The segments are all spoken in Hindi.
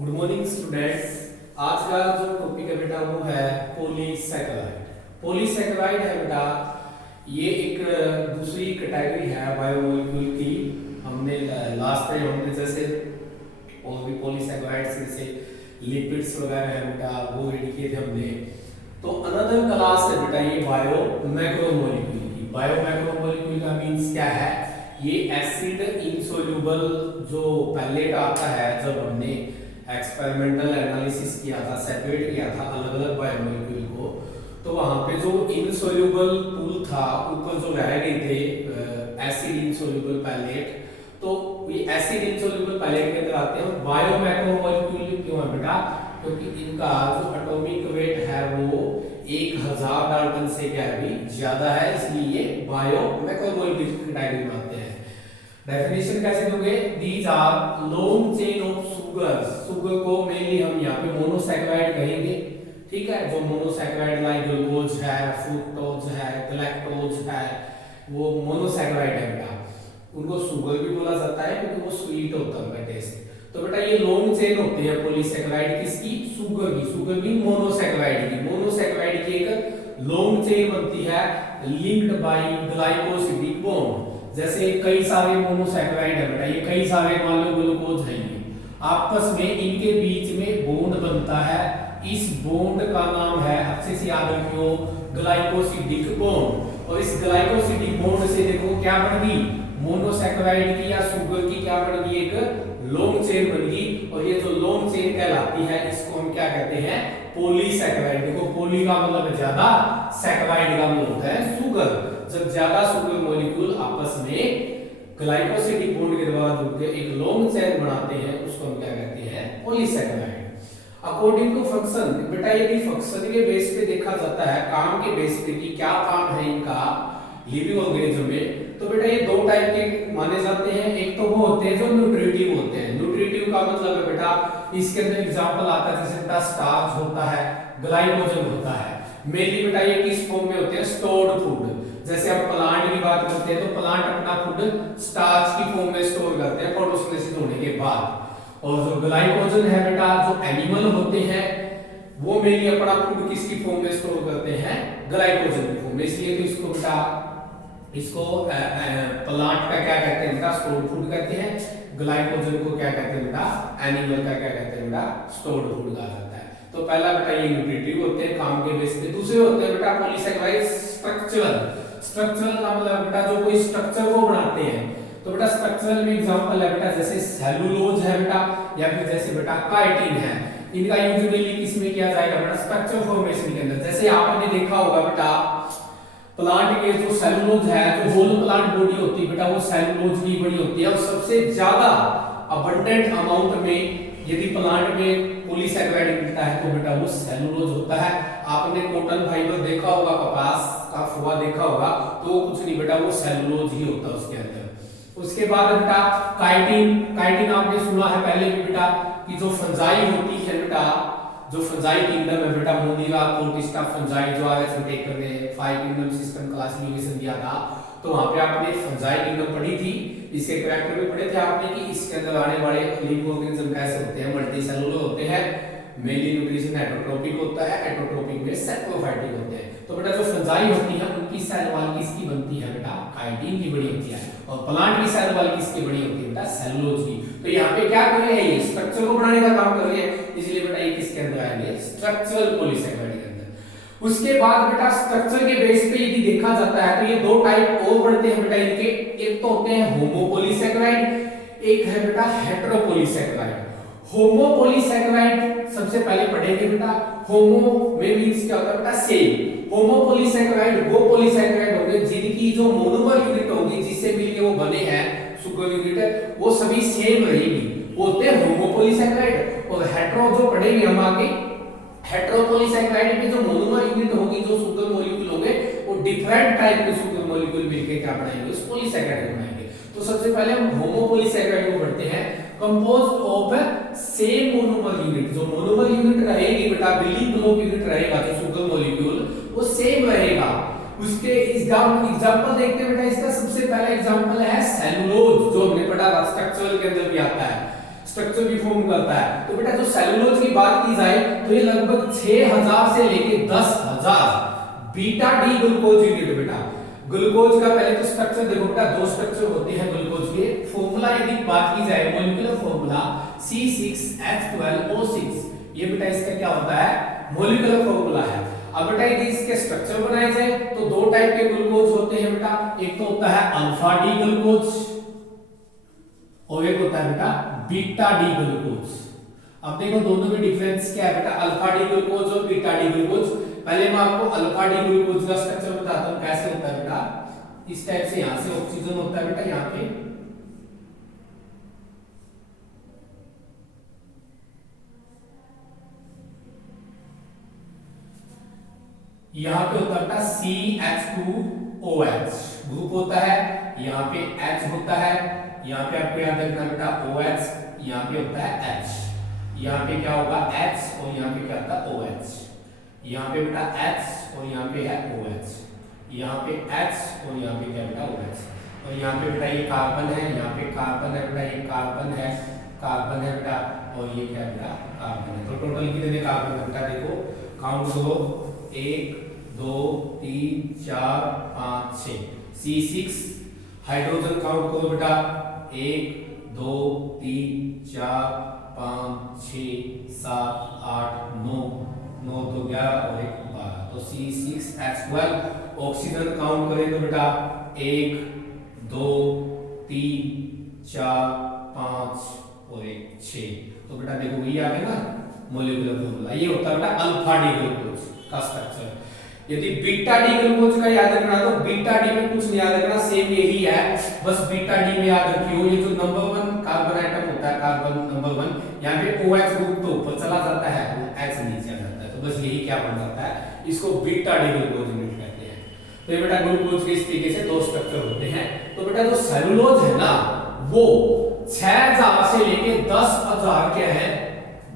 Good morning students. आज का जो टॉपिक है बेटा वो है पॉलीसैकेराइड। पॉलीसैकेराइड है बेटा, ये एक दूसरी कैटेगरी है बायोमोलिक्यूल की। हमने लास्ट टाइम हमने जैसे और भी पॉलीसैकेराइड्स जैसे लिपिड्स वगैरह है बेटा वो रेडी किए थे हमने। तो अनदर क्लास है बेटा ये बायो मैक्रोमोलिक्यूल की। बायो मैक्रोमोलिक्यूल का मीन्स क्या है? ये एसिड इनसोल्यूबल जो पैलेट आता है, जब हमने एक्सपेरिमेंटल एनालिसिस किया था, सेपरेट किया था अलग अलग बायोमोलिक्यूल को, तो वहां पे जो इनसोल्यूबल पूल था ऊपर जो रह गए थे एसिड इनसोल्यूबल पैलेट, तो ये एसिड इनसोल्यूबल पैलेट के अंदर आते हैं बायो मैक्रोमोलिक्यूल। क्यों है बेटा? क्योंकि इनका जो एटॉमिक वेट है वो 1000 डाल्टन से क्या भी ज्यादा है, इसलिए ये बायो मैक्रोमोलिक्यूल की कैटेगरी में आते हैं। डेफिनेशन कैसे दोगे? These are long chain of sugars. Sugar को मेनली हम यहाँ पे मोनोसैकेराइड कहेंगे, ठीक है। जो मोनोसैकेराइड लाइक ग्लूकोज है, फ्रुक्टोज है, गैलेक्टोज है, वो मोनोसैकेराइड है बेटा। उनको शुगर भी बोला जाता है क्योंकि वो स्वीट होता है उनका टेस्ट। तो बेटा ये लॉन्ग चेन होती है पॉलीसैकेराइड किसकी? शुगर की। शुगर भी मोनोसैकेराइड की। मोनोसैकेराइड की एक लॉन्ग चेन बनती है लिंक्ड बाय ग्लाइकोसिडिक बॉन्ड। जैसे कई सारे मोनोसैकेराइड है बेटा, ये कई सारे मान लो ग्लूकोज है, ये आपस में इनके बीच में बॉन्ड बनता है। इस बॉन्ड का नाम है, अच्छे से याद रखियो, ग्लाइकोसिडिक बॉन्ड। और इस ग्लाइकोसिडिक बॉन्ड से देखो क्या बन गई? मोनोसैकेराइड की या शुगर की क्या बन गई? एक लॉन्ग चेन बन गई। और ये जो लॉन्ग चेन कहलाती है इसको हम क्या कहते हैं? पॉलीसैकेराइड। देखो पॉली का मतलब है ज्यादा, सैकेराइड का मतलब होता है शुगर। जब ज्यादा शुगर मॉलिक्यूल आपस में ग्लाइकोसिडिक बॉन्ड के द्वारा जुड़ते हैं, एक लॉन्ग चेन बनाते हैं, उसको हम क्या कहते हैं? पॉलीसैकेराइड। अकॉर्डिंग टू फंक्शन बेटा, यदि फंक्शन के बेस पे देखा जाता है, काम के बेस पे कि क्या काम है इनका लिविंग ऑर्गेनिज्म में, तो बेटा ये दो टाइप के माने जाते हैं। एक तो वो होते हैं जो न्यूट्रिटिव होते हैं। न्यूट्रिटिव का मतलब है बेटा, इसके अंदर एग्जांपल आता है जैसे बेटा स्टार्च होता है, ग्लाइकोजन होता है। मेनली बेटा ये किस फॉर्म में होते हैं? Stored food. जैसे हम प्लांट की बात करते हैं तो प्लांट अपना फूड स्टार्च की फॉर्म में स्टोर करते हैं फोटोसिंथेसिस होने के बाद। और जो ग्लाइकोजन है बेटा, जो एनिमल होते हैं वो मेनली अपना फूड किसकी फॉर्म में स्टोर करते हैं? ग्लाइकोजन की फॉर्म में। इसलिए तो इसको बेटा प्लांट का क्या कहते हैं बेटा? स्टोर्ड फूड कहते हैं। ग्लाइकोजन को क्या कहते हैं बेटा? एनिमल का क्या कहते हैं बेटा? स्टोर्ड फूड कहा जाता है। तो पहला बेटा ये न्यूट्रिटिव होते हैं काम के बेस पे। दूसरे होते हैं बेटा पॉलीसैकेराइड स्ट्रक्चरल। स्ट्रक्चरल का मतलब बेटा जो कोई स्ट्रक्चर को बनाते हैं। तो बेटा स्ट्रक्चरल में एग्जांपल है बेटा जैसे सेलुलोज है बेटा, या फिर जैसे बेटा काइटिन है। इनका यूज मेनली किस में किया जाएगा बेटा? स्ट्रक्चर फॉर्मेशन के अंदर। जैसे आपने देखा होगा बेटा प्लांट के जो सेलुलोज है, जो होल प्लांट बॉडी होती है बेटा, वो सेलुलोज की बड़ी होती है। और सबसे ज्यादा अबंडेंट अमाउंट में यदि प्लांट में पॉलीसैकेराइड मिलता है तो बेटा वो सेलुलोज होता है। आपने कॉटन फाइबर देखा होगा, कपास का फुआ देखा होगा, तो कुछ नहीं बेटा वो सेलुलोज ही होता है उसके अंदर। उसके बाद बेटा काइटिन। काइटिन आपने सुना है पहले भी बेटा कि जो फंजाई होती है बेटा, जो फंजाई किंगडम है बेटा, मोनिला कोर्टिस्टा फंजाई जो आगे से टेक करने 5 किंगडम सिस्टम क्लासिफिकेशन दिया था, तो वहां पे आपने फंजाई किंगडम पढ़ी थी। इसके कैरेक्टर में पढ़े थे आपने कि इसके अंदर आने वाले लिविंग ऑर्गेनिज्म कैसे होते हैं? मल्टी सेलुलर होते हैं। मेनली न्यूट्रिशन हेटरोट्रोपिक होता है, हेटरोट्रोपिक में सैप्रोफाइटिक होते हैं। तो बेटा जो फंजाई होती है उनकी सेल वॉल किसकी बनती है बेटा? काइटिन की बड़ी होती है। और प्लांट की सेल वॉल किसकी बड़ी होती है बेटा? सेलुलोज की। तो यहाँ पे क्या कर रहे हैं? ये स्ट्रक्चर को बनाने का काम कर रहे हैं, इसलिए बेटा ये किसके अंदर आएंगे? स्ट्रक्चरल पॉलीसैकेराइड के अंदर। उसके बाद बेटा स्ट्रक्चर के बेस पे यदि देखा जाता है तो ये दो टाइप और बनते हैं बेटा इनके। एक तो होते हैं होमोपॉलीसैकेराइड, एक है बेटा हेटेरोपॉलीसैकेराइड। होमोपॉलीसैकेराइड सबसे पहले पढ़ेंगे बेटा। होमो में मींस क्या होता है बेटा? सेम। होमोपॉलीसैकेराइड वो पॉलीसैकेराइड होंगे जिनकी जो मोनोमर यूनिट होगी, जिससे मिलके वो बने हैं सुगर यूनिट, वो सभी सेम रहेगी, वो होते हैं होमोपॉलीसैकेराइड। और हेटेरो जो पढ़ेंगे हम आगे, हेटेरोपॉलीसैकेराइड में जो मोनोमर यूनिट होगी, जो सुगर मॉलिक्यूल होंगे, वो डिफरेंट टाइप के सुगर मॉलिक्यूल मिलके क्या बनाएंगे? उस पॉलीसैकेराइड बनाएंगे। तो सबसे पहले हम होमोपॉलीसैकेराइड को पढ़ते हैं। Composed of same monomer unit. जो मोनोमर यूनिट रहेगी बेटा, बिल्डिंग ब्लॉक यूनिट रहेगा, जो सुगर मॉलिक्यूल वो सेम रहेगा। उसके एग्जांपल देखते हैं बेटा। इसका सबसे पहला एग्जांपल है सेलुलोज, जो हमने पढ़ा स्ट्रक्चरल के अंदर भी आता है। स्ट्रक्चर भी फॉर्म करता है। तो बेटा जो सेलुलोज की बात की जाए तो ये लगभग 6000 से लेके 10000 बीटा डी ग्लूकोज यूनिट बेटा। ग्लूकोज का पहले तो स्ट्रक्चर देखो बेटा, दो स्ट्रक्चर होते हैं ग्लूकोज के। फॉर्मूला यदि बात की जाए मॉलिक्यूलर फॉर्मूला C6H12O6, ये बेटा इसका क्या होता है, मॉलिक्यूलर फॉर्मूला है। अब बेटा यदि इसके स्ट्रक्चर बनाए जाए तो दो टाइप के ग्लूकोज होते हैं बेटा, एक तो होता है अल्फा डी ग्लूकोज और एक होता है बेटा बीटा डी ग्लूकोज। अब देखो दोनों में डिफरेंस क्या है बेटा, अल्फा डी ग्लूकोज और बीटा डी ग्लूकोज। पहले मैं आपको अल्फा डी ग्लूकोज का स्ट्रक्चर बताता हूं कैसे होता है बेटा। इस टाइप से यहां से ऑक्सीजन होता है बेटा, यहां पे होता है बेटा CH2OH ग्रुप होता है, यहाँ पे H होता है, यहाँ पे आपको याद रखना बेटा OH, यहाँ पे होता है H, यहाँ पे क्या होगा H और यहाँ पे क्या होता है OH, यहाँ पे बेटा H और यहाँ पे है OH, यहाँ पे H और यहाँ पे क्या बेटा OH, और यहाँ पे बेटा ये कार्बन है, यहाँ पे कार्बन है बेटा, ये कार्बन है बेटा, और ये क्या बेटा कार्बन है। तो टोटल कितने कार्बन है बेटा, देखो काउंट करो, 1 2 3 4 5 6, C6 हाइड्रोजन काउंट करो बेटा, 1 2 3 4 5 6 7 8 9, 9 तो 11 और 1 12, तो C6H12। ऑक्सीजन काउंट करें तो बेटा 1 2 3 4 5 और 1 6, तो बेटा देखो ये आ गया ना मॉलिक्यूलर फॉर्मूला। ये होता है बेटा अल्फा डी ग्लूकोज का स्ट्रक्चर। यदि बीटा डी ग्लूकोज का याद रखना तो बीटा डी में कुछ नहीं याद रखना, सेम यही है, बस बीटा डी में याद रखियो ये जो नंबर 1 कार्बन आइटम होता है, कार्बन नंबर 1, यहाँ पे OH ग्रुप तो ऊपर चला जाता है, H नीचे आ जाता है, तो बस यही क्या बन जाता है, इसको बीटा डी ग्लूकोज यूनिट कहते हैं। तो ये बेटा ग्लूकोज के इस तरीके से दो स्ट्रक्चर होते हैं। तो बेटा जो सेलुलोज है ना वो 6000 से लेके 10000 क्या है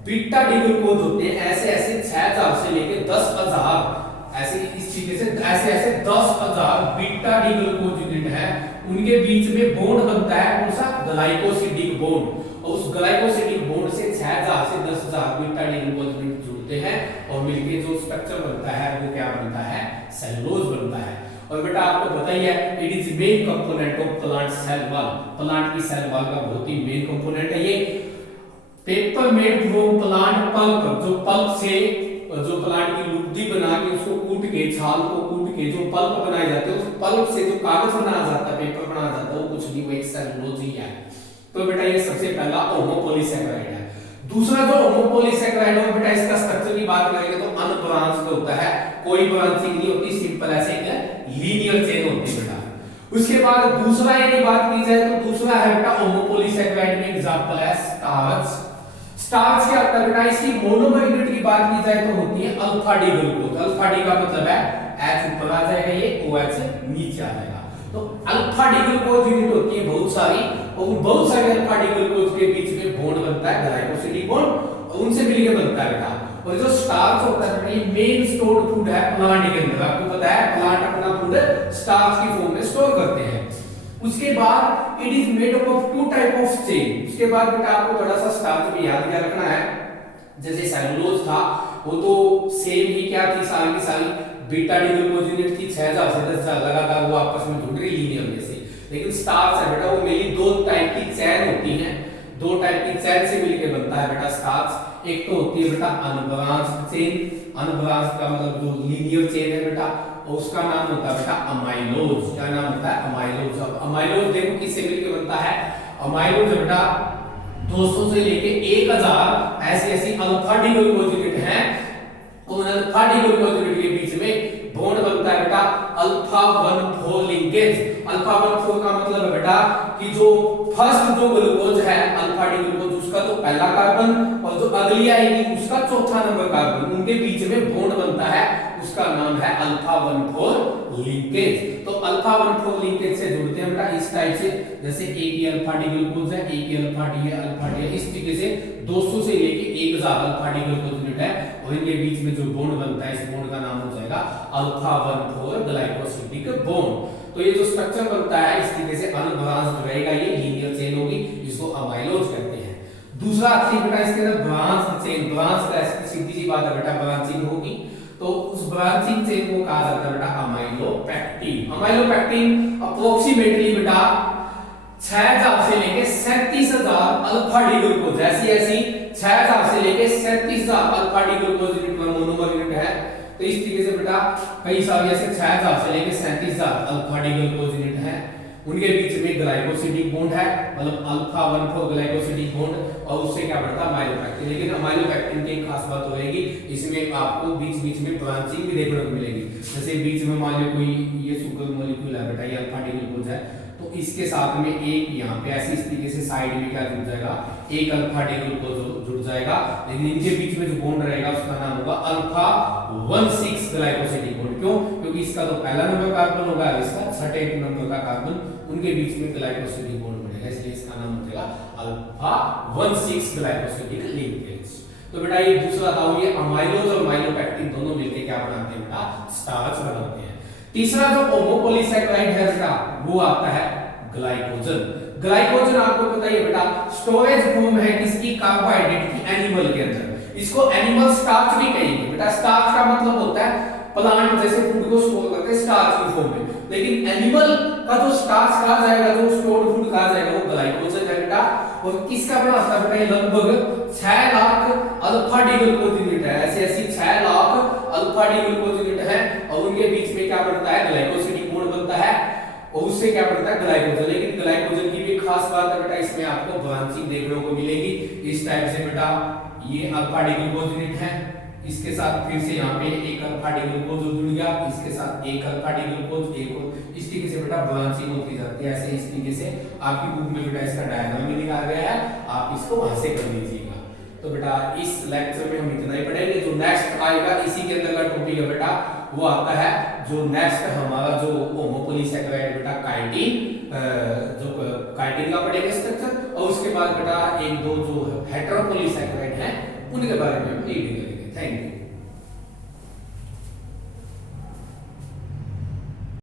बीटा डी ग्लूकोज होते हैं। ऐसे 6000 से लेके 10000 ऐसे इस तरीके से ऐसे 10000 बीटा डी ग्लूकोज यूनिट है, उनके बीच में बॉन्ड बनता है कौन सा, ग्लाइकोसिडिक बॉन्ड, और उस ग्लाइकोसिडिक बॉन्ड से 6000 से 10000 बीटा डी ग्लूकोज यूनिट जुड़ते हैं और मिलके जो स्ट्रक्चर बनता है वो क्या बनता है, सेलुलोज बनता है। और बेटा आपको पता ही है it is main component of plant cell wall, plant की सेल वॉल का बहुत ही मेन कंपोनेंट है ये। Paper made from plant pulp, जो पल्प से जो प्लांट की लुगदी बना के उसको कूट के, छाल को कूट के जो पल्प बनाए जाते हैं, उस पल्प से जो कागज बनाया जाता है, पेपर बनाया जाता है, वो कुछ नहीं, वो एक सेलुलोज ही है। तो बेटा ये सबसे पहला होमोपोलीसैकेराइड है। दूसरा जो होमोपोलीसैकेराइड है बेटा इसका स्ट्रक्चर की बात करेंगे तो अनब्रांच्ड होता है, कोई ब्रांचिंग नहीं होती, सिंपल ऐसे लीनियर चेन होती है बेटा। उसके बाद दूसरा यदि बात की जाए तो दूसरा है बेटा होमोपोलीसैकेराइड में एग्जांपल है स्टार्च। स्टार्च क्या होता है बेटा, इसकी मोनोमर यूनिट की बात की जाए तो होती है alpha D glucose. Alpha D का मतलब है H ऊपर आ जाएगा, ये OH नीचे आ जाएगा। तो अल्फा डी ग्लूकोज यूनिट होती है बहुत सारी, और बहुत सारे अल्फा डी ग्लूकोज के बीच में बॉन्ड बनता है, ग्लाइकोसिडिक बॉन्ड, और उनसे मिलकर बनता है बेटा। और जो स्टार्च होता है ये मेन स्टोर्ड फूड है प्लांट के अंदर, आपको पता है प्लांट अपना फूड स्टार्च की फॉर्म में स्टोर करते हैं। उसके बाद it is made up of two type of chain. उसके बाद बेटा आपको थोड़ा सा स्टार्च भी याद क्या रखना है, जैसे सेलुलोज था वो तो सेम ही क्या थी, सारी की सारी बीटा डी ग्लूकोज यूनिट थी, 6000 से 10000 लगातार वो आपस में जुड़ रही लीनियर में से। लेकिन स्टार्च है बेटा वो मेनली दो टाइप की चेन होती है, दो टाइप की चेन से मिलकर बनता है बेटा स्टार्च। एक तो होती है बेटा अनब्रांच्ड चेन, अनब्रांच्ड का मतलब जो लीनियर चेन है बेटा, और उसका नाम होता है बेटा अमाइलोज। क्या नाम होता है, अमाइलोज। अब अमाइलोज देखो किससे मिलकर बनता है, अमाइलोज बेटा 200 से लेके 1000 ऐसी अल्फा डी ग्लूकोज यूनिट है, उन अल्फा डी ग्लूकोज यूनिट के बीच में बॉन्ड बनता है बेटा अल्फा 1,4 लिंकेज। अल्फा 1,4 का मतलब है बेटा कि जो फर्स्ट जो ग्लूकोज है अल्फा डी ग्लूकोज उसका तो पहला कार्बन, और जो अगली आएगी उसका चौथा नंबर कार्बन, उनके बीच में बॉन्ड बनता है, उसका नाम है अल्फा 1,4 लिंकेज। तो अल्फा 1,4 लिंकेज से जुड़ते हैं बेटा इस टाइप से, जैसे एक ही अल्फा डी ग्लूकोज है, एक ही अल्फा डी है, अल्फा डी है, इस तरीके से 200 से लेके 1000 अल्फा डी ग्लूकोज यूनिट है, और इनके बीच में जो बॉन्ड बनता है इस बॉन्ड का नाम हो जाएगा अल्फा 1,4 ग्लाइकोसिडिक बॉन्ड। तो ये जो स्ट्रक्चर बनता है इस तरीके से अनब्रांच्ड रहेगा, ये लीनियर चेन होगी, इसको अमाइलोज कहते हैं। दूसरा आखिरी बेटा इसके अंदर ब्रांच चेन, ब्रांच का सीधी सी बात है बेटा, ब्रांचिंग होगी तो उस ब्रांचिंग चेन को कहा जाता है बेटा अमाइलोपेक्टिन। अमाइलोपेक्टिन अप्रोक्सीमेटली बेटा 6000 से लेके 37000 अल्फा डी ग्लूकोज, ऐसी ऐसी 6000 से लेके 37000 अल्फा डी ग्लूकोज यूनिट में मोनोमर यूनिट है। तो इस तरीके से बेटा कई सारे ऐसे 6000 से लेके 37000 अल्फा डी ग्लूकोज यूनिट है, उनके बीच में ग्लाइकोसिडिक बॉन्ड है, मतलब अल्फा 1 फोर ग्लाइकोसिडिक बॉन्ड, और उससे क्या बढ़ता है अमाइलोपेक्टिन। लेकिन अमाइलोपेक्टिन की एक खास बात होगी, इसमें आपको बीच बीच में ब्रांचिंग भी देखने को मिलेगी। जैसे बीच में मान लो कोई ये सुगर मॉलिक्यूल है बेटा, ये अल्फा डी ग्लूकोज है, तो इसके साथ में एक यहाँ पे ऐसी इस तरीके से साइड में क्या जुड़ जाएगा, एक अल्फा डी ग्लूकोज जुड़ जाएगा, लेकिन इनके बीच में जो बॉन्ड रहेगा उसका नाम होगा अल्फा 1,6 ग्लाइकोसिडिक बॉन्ड। क्यों? क्योंकि इसका तो पहला नंबर कार्बन होगा, इसका छठे नंबर का कार्बन, उनके बीच में ग्लाइकोसिडिक बॉन्ड बनेगा, इसलिए इसका नाम हो जाएगा अल्फा 1,6 ग्लाइकोसिडिक लिंकेज। तो बेटा ये दूसरा था, ये अमाइलोज और माइलोपेक्टिन दोनों मिलकर क्या बनाते हैं बेटा, स्टार्च बनाते हैं। तीसरा जो होमोपोलीसैकेराइड है बेटा, वो आता है ग्लाइकोजन। ग्लाइकोजन आपको पता ही है बेटा, स्टोरेज फॉर्म है किसकी, कार्बोहाइड्रेट की, एनिमल के अंदर। इसको एनिमल स्टार्च भी कहेंगे बेटा। स्टार्च का मतलब होता है प्लांट जैसे फूड को स्टोर करते हैं स्टार्च की फॉर्म में, लेकिन एनिमल का जो स्टार्च कहा जाएगा, जो स्टोर्ड फूड कहा जाएगा, वो ग्लाइकोजन है बेटा। और किसका बना होता है बेटा, ये लगभग 6 lakh alpha D glucose unit है, ऐसी ऐसी 6 lakh alpha D glucose unit है, और उनके बीच में क्या बनता है, ग्लाइकोसिडिक बॉन्ड बनता है, और उससे क्या बनता है ग्लाइकोजन। लेकिन ग्लाइकोजन की भी खास बात है बेटा, इसमें आपको ब्रांचिंग देखने को मिलेगी इस टाइप से बेटा। ये अल्फा डी ग्लूकोज यूनिट है, इसके साथ फिर से यहाँ पे एक अल्फा डी ग्लूकोज जुड़ गया, इसके साथ एक अल्फा डी ग्लूकोज, एक और, इस तरीके से बेटा ब्रांचिंग होती जाती है। ऐसे इस तरीके से आपकी बुक में बेटा इसका डायग्राम भी दिखाया गया है, आप इसको वहां से कर लीजिएगा। तो बेटा इस लेक्चर में हम इतना ही पढ़ेंगे। जो नेक्स्ट आएगा इसी के अंदर का टॉपिक है बेटा, वो आता है जो नेक्स्ट हमारा जो होमोपोलीसैकेराइड बेटा काइटिन, जो काइटिन का पढ़ेंगे स्ट्रक्चर, और उसके बाद बेटा एक दो जो हेटेरोपोलीसैकेराइड है उनके बारे में हम रीडिंग करेंगे। Thank you.